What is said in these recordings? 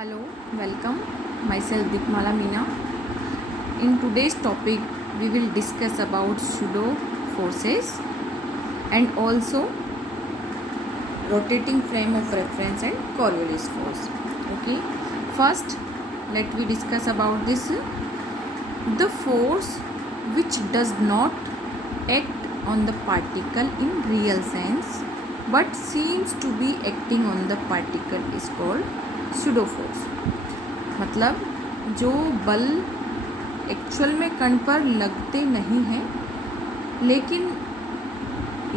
Hello, welcome. Myself Dikmala Meena. In today's topic, we will discuss about pseudo forces and also rotating frame of reference and Coriolis force. Okay. First, let we discuss about this. The force which does not act on the particle in real sense but seems to be acting on the particle is called pseudo force. मतलब जो बल actual में कण पर लगते नहीं हैं लेकिन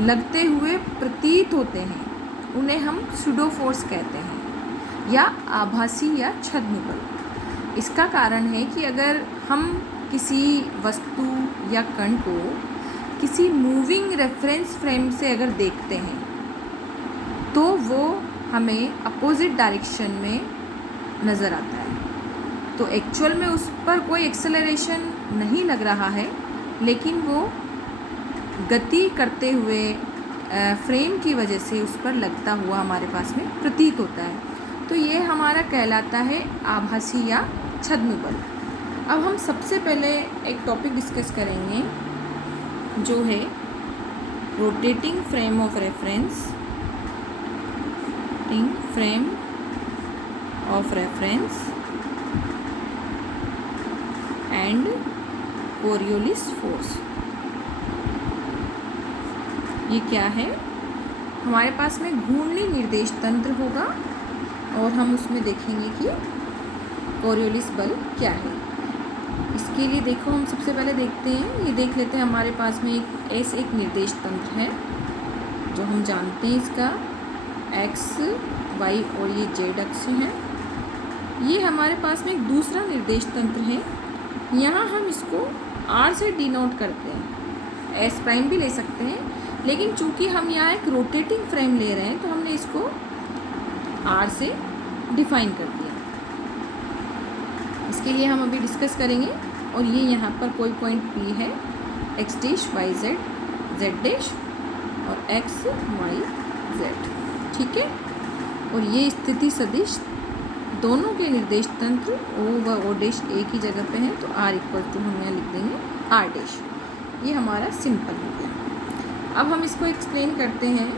लगते हुए प्रतीत होते हैं, उन्हें हम pseudo force कहते हैं या आभासी या छद्म बल। इसका कारण है कि अगर हम किसी वस्तु या कण को किसी मूविंग रेफरेंस फ्रेम से अगर देखते हैं तो वो हमें अपोजिट डायरेक्शन में नज़र आता है। तो एक्चुअल में उस पर कोई एक्सेलरेशन नहीं लग रहा है लेकिन वो गति करते हुए फ्रेम की वजह से उस पर लगता हुआ हमारे पास में प्रतीत होता है। तो ये हमारा कहलाता है आभासी या छद्म बल। अब हम सबसे पहले एक टॉपिक डिस्कस करेंगे जो है rotating frame of reference, frame of reference and Coriolis force. ये क्या है? हमारे पास में घूर्णी निर्देश तंत्र होगा और हम उसमें देखेंगे कि कोरियोलिस बल क्या है। इसके लिए देखो हम सबसे पहले देखते हैं, ये देख लेते हैं हमारे पास में एक निर्देश तंत्र है जो हम जानते हैं इसका एक्स वाई और ये जेड अक्ष है। ये हमारे पास में एक दूसरा निर्देश तंत्र है, यहाँ हम इसको आर से डिनोट करते हैं, एस प्राइम भी ले सकते हैं लेकिन चूंकि हम यहाँ एक रोटेटिंग फ्रेम ले रहे हैं तो हमने इसको आर से डिफाइन कर दिया। इसके लिए हम अभी डिस्कस करेंगे। और ये यहाँ पर कोई पॉइंट पी है, x dash y z, z dash और एक्स वाई जेड, ठीक है। और ये स्थिति सदिश दोनों के निर्देश तंत्र ओ व ओ डैश एक ही जगह पे हैं तो आर इक्वल टू हम यहाँ लिख देंगे आर डैश। ये हमारा सिंपल हो गया। अब हम इसको एक्सप्लेन करते हैं।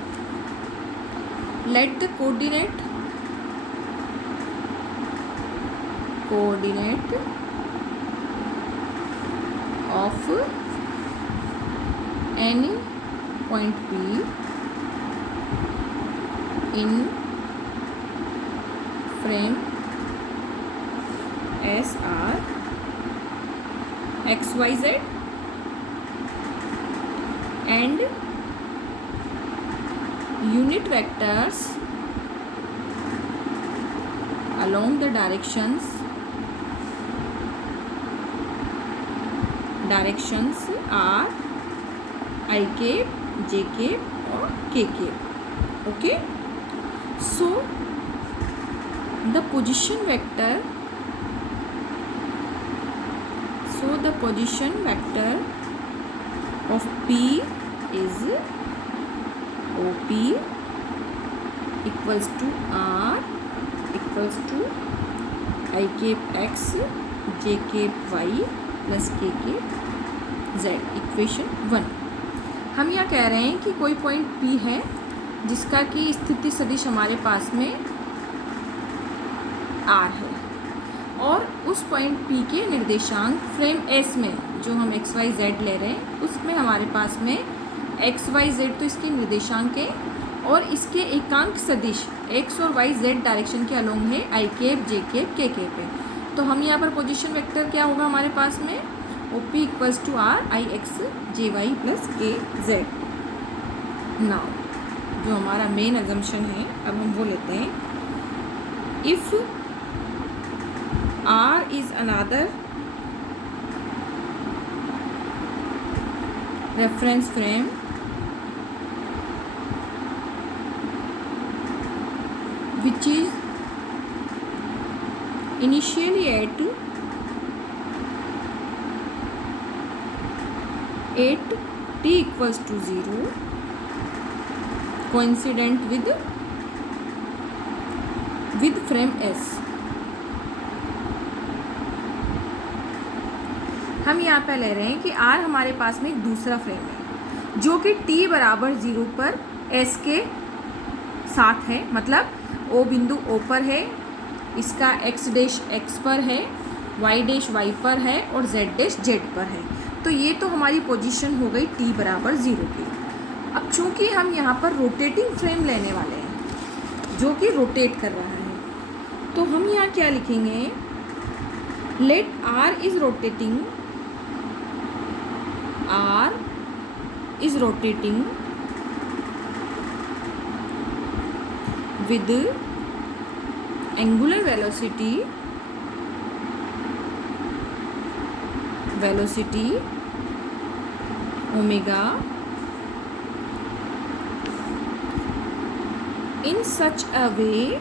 Let the coordinate of any point P in frame S R x y z and unit vectors along the directions are I cap, J cap और K cap. Okay, so the position vector of P is OP equals to R equals to I cap X, J cap Y plus K cap Z, equation 1। हम यहाँ कह रहे हैं कि कोई point P है जिसका कि स्थिति सदिश हमारे पास में R है और उस पॉइंट P के निर्देशांक फ्रेम S में जो हम एक्स वाई जेड ले रहे हैं उसमें हमारे पास में एक्स वाई जेड तो इसके निर्देशांक है और इसके एकांक सदिश एक्स और वाई जेड डायरेक्शन के अलोंग है आई केप, जे केप, के केप है। तो हम यहाँ पर पोजीशन वेक्टर क्या होगा हमारे पास में O P equals to R i x j y plus k z. Now जो हमारा मेन अजम्पशन है अब हम वो लेते हैं। If R is another reference frame which is initially at t equals to 0 coincident with frame S हम यहाँ पे ले रहे हैं कि r हमारे पास में एक दूसरा फ्रेम है जो कि t बराबर 0 पर s के साथ है, मतलब o बिंदु o पर है, इसका x डैश x पर है, y डैश y पर है और z डैश z पर है। तो ये तो हमारी पोजीशन हो गई t बराबर 0 की। अब चूंकि हम यहाँ पर रोटेटिंग फ्रेम लेने वाले हैं जो कि रोटेट कर रहा है, तो हम यहाँ क्या लिखेंगे, let r is rotating, r is rotating with angular velocity omega in such a way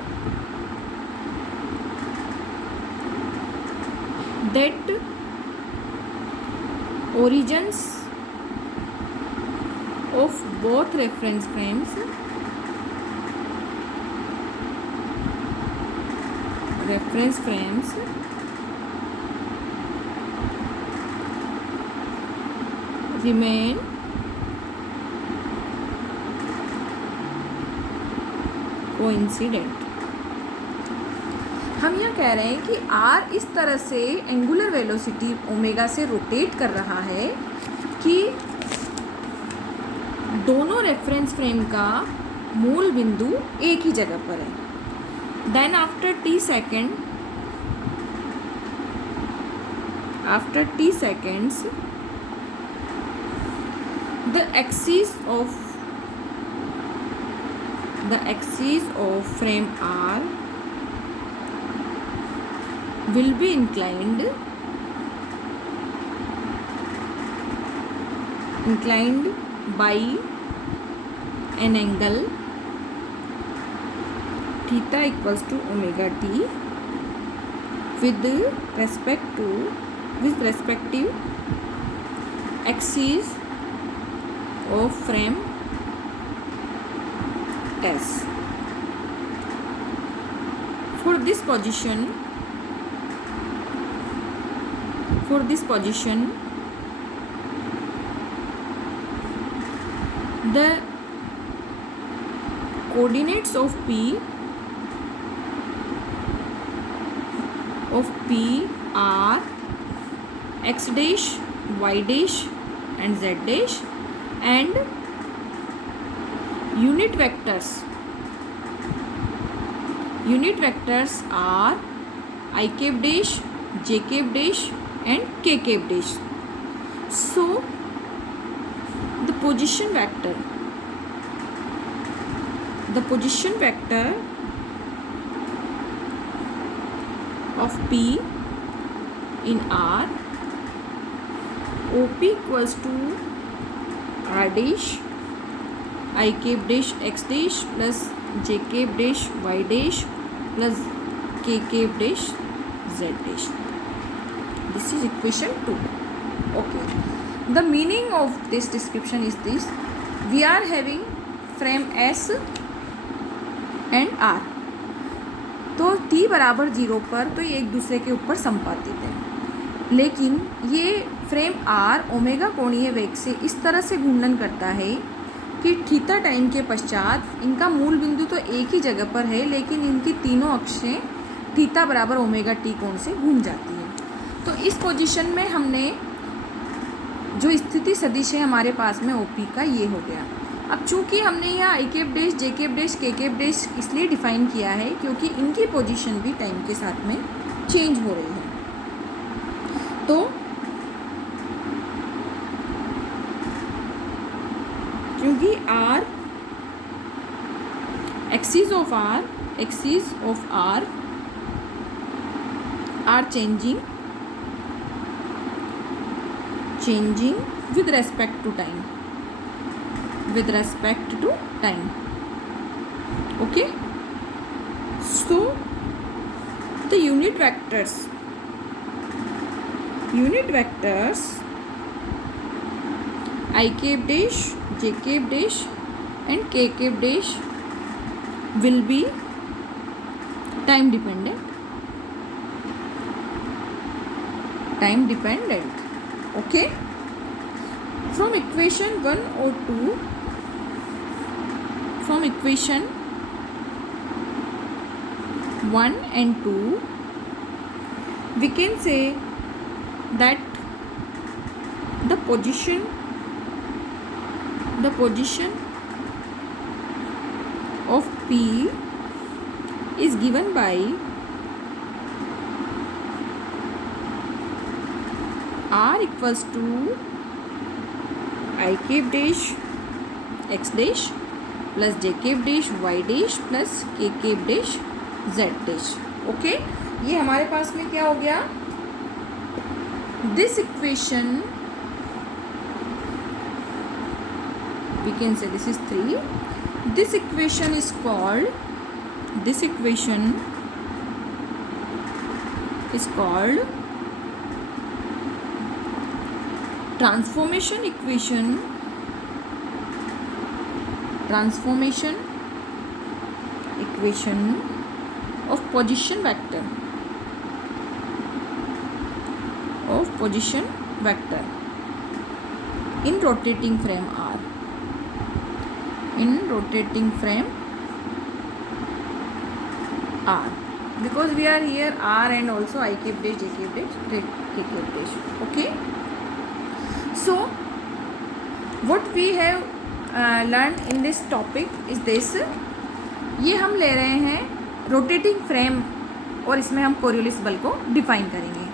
that origins of both reference frames remain coincident। हम यहाँ कह रहे हैं कि r इस तरह से एंगुलर वेलोसिटी ओमेगा से रोटेट कर रहा है कि दोनों रेफरेंस फ्रेम का मूल बिंदु एक ही जगह पर है। Then after t seconds the axis of frame r will be inclined by an angle theta equals to omega t with respective axis of frame S. For this position the coordinates of P are x dash, y dash and z dash, and unit vectors are I cap dash, j cap dash and k cap dash. So the position vector of P in R, OP equals to R dash I cap dash x dash plus j cap dash y dash plus k cap dash z dash. This is equation 2. Okay. The meaning of this description is this: we are having frame S and R. तो t बराबर 0 पर तो ये एक दूसरे के ऊपर संपातित है, लेकिन ये फ्रेम R ओमेगा कोणीय वेग से इस तरह से घूर्णन करता है कि थीटा टाइम के पश्चात इनका मूल बिंदु तो एक ही जगह पर है, लेकिन इनकी तीनों अक्षें थीटा बराबर ओमेगा टी कोण से घूम जाती हैं। तो इस पोजीशन में हमने जो स्थिति सदिश है हमारे पास में ओपी का ये हो गया। अब चूंकि हमने यहाँ आई कैप डैश, जे कैप डैश, के कैप डैश इसलिए डिफाइन किया है क्योंकि इनकी पोजीशन भी टाइम के साथ में चेंज हो रही है। तो क्योंकि axis of R are changing with respect to time. Okay, so the unit vectors I cap dash, j cap dash and k cap dash will be time dependent. Okay, from equation 1 or 2, from equation 1 and 2, we can say that the position of P is given by R equals to I cap dash x dash plus j cap dash y dash plus k cap dash z dash. Okay, ये हमारे पास में क्या हो गया, this equation we can say this is 3. This equation is called transformation equation of position vector in rotating frame R. Because we are here R and also I cap dash, j cap dash, k cap dash. Okay, so what we have learned in this topic is this. ये हम ले रहे हैं rotating frame और इसमें हम Coriolis बल को डिफाइन करेंगे.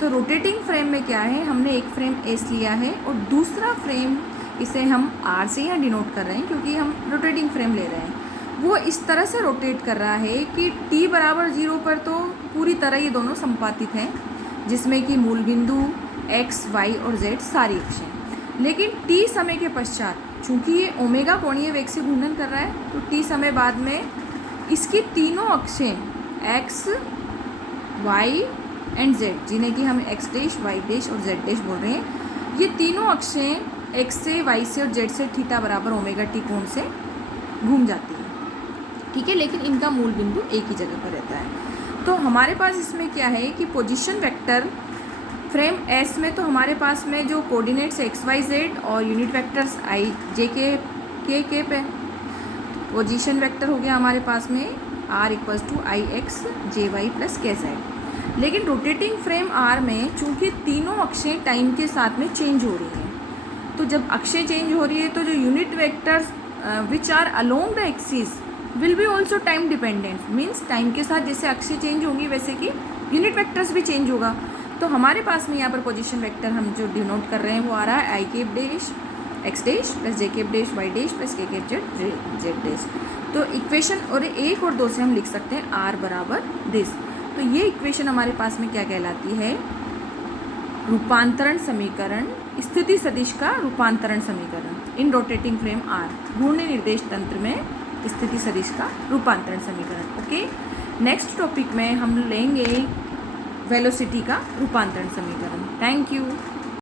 तो रोटेटिंग फ्रेम में क्या है, हमने एक फ्रेम एस लिया है और दूसरा फ्रेम इसे हम आर से यहाँ डिनोट कर रहे हैं क्योंकि हम रोटेटिंग फ्रेम ले रहे हैं. वो इस तरह से रोटेट कर रहा है कि t बराबर 0 पर तो पूरी तरह ये दोनों संपातित हैं, जिसमें कि मूल बिंदु x, y और z सारी अक्षें. लेकिन t समय के पश्चात चूँकि ये ओमेगा कोणीय वेग से घूर्णन कर रहा है तो t समय बाद में इसकी तीनों अक्षें x, y एंड z, जिन्हें कि हम x डैश, y डैश और z डैश बोल रहे हैं, ये तीनों अक्षें x से, y से और z से थीटा बराबर ओमेगा t कोण से घूम जाती है. ठीक है, लेकिन इनका मूल बिंदु एक ही जगह पर रहता है. तो हमारे पास इसमें क्या है कि पोजीशन वेक्टर फ्रेम S में तो हमारे पास में जो कोऑर्डिनेट्स x, y, z और unit vectors i, j, k पे पोजीशन वेक्टर हो गया हमारे पास में r equals to i x j y plus k z. लेकिन रोटेटिंग फ्रेम R में चूँकि तीनों अक्षें टाइम के साथ में चेंज हो रही हैं, तो जब अक्षें चेंज हो रही है तो जो unit vectors which are along the axis will be also time dependent. Means time के साथ जैसे अक्षें चेंज होंगी वैसे कि यूनिट वेक्टर्स भी चेंज होगा. तो हमारे पास में यहाँ पर पोजीशन वेक्टर हम जो डिनोट कर रहे हैं वो आ रहा है i cap dash x dash plus j cap dash y dash plus k cap z dash. तो इक्वेशन और 1 और 2 से हम लिख सकते हैं आर बराबर दिस. तो ये इक्वेशन हमारे पास में क्या कहलाती है, रूपांतरण समीकरण, स्थिति सदिश का रूपांतरण समीकरण इन रोटेटिंग फ्रेम आर, घूर्णन निर्देश तंत्र में स्थिति सदिश का रूपांतरण समीकरण. ओके, नेक्स्ट टॉपिक में हम लेंगे वेलोसिटी का रूपांतरण समीकरण. Thank you.